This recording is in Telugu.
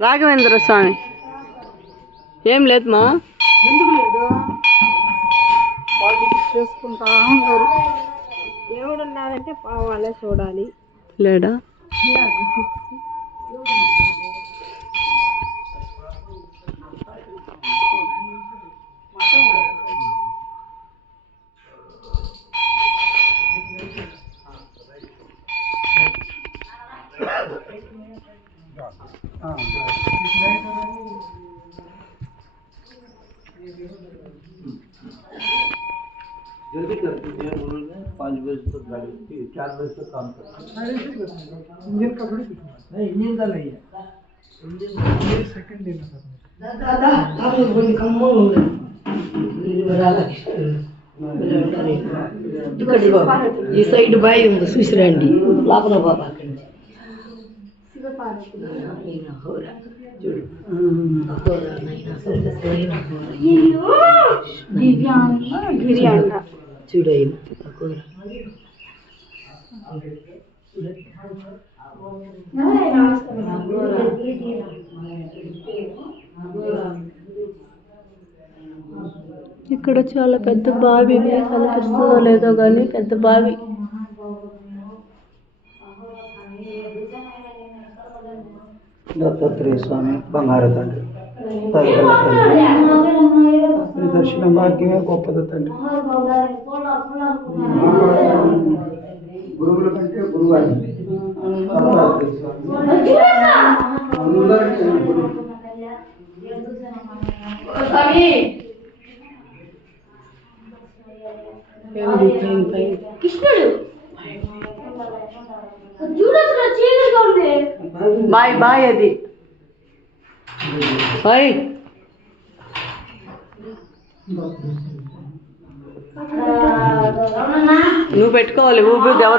రాఘవేంద్ర స్వామి ఏం లేదు మా ఎందుకు లేదు వాళ్ళు చేసుకుంటా ఉన్నారు. దేవుడు ఉన్నాడంటే వాళ్ళే చూడాలి. లేడా जल्दी करते हैं उन्होंने 5 बजे तक गाड़ी 4 बजे तक काम करते इंजन का थोड़ी नहीं इंजन का नहीं है इंजन सेकंड डे में दादा आप लोग बड़ी कम हो गए దుకడి బాబా ఈ సైడ్ బాయ్ ఉంది చూసి రండి లోపల బాబా అక్కడి నుంచి చూడు చూడు అయిన ఇక్కడ చాలా పెద్ద బావి కనిపిస్తుందో లేదో కానీ పెద్ద బావి. दत्तात्रेय स्वामी बंगारा తండ్రి దర్శన భాగ్యమే గొప్పది తండ్రి. గురువుల కంటే గురువు ఆయన దత్తాత్రేయ స్వామి బాయ్ బాయ్ అది బాయ్ నువ్వు పెట్టుకోవాలి ఊపిరి ఎవరు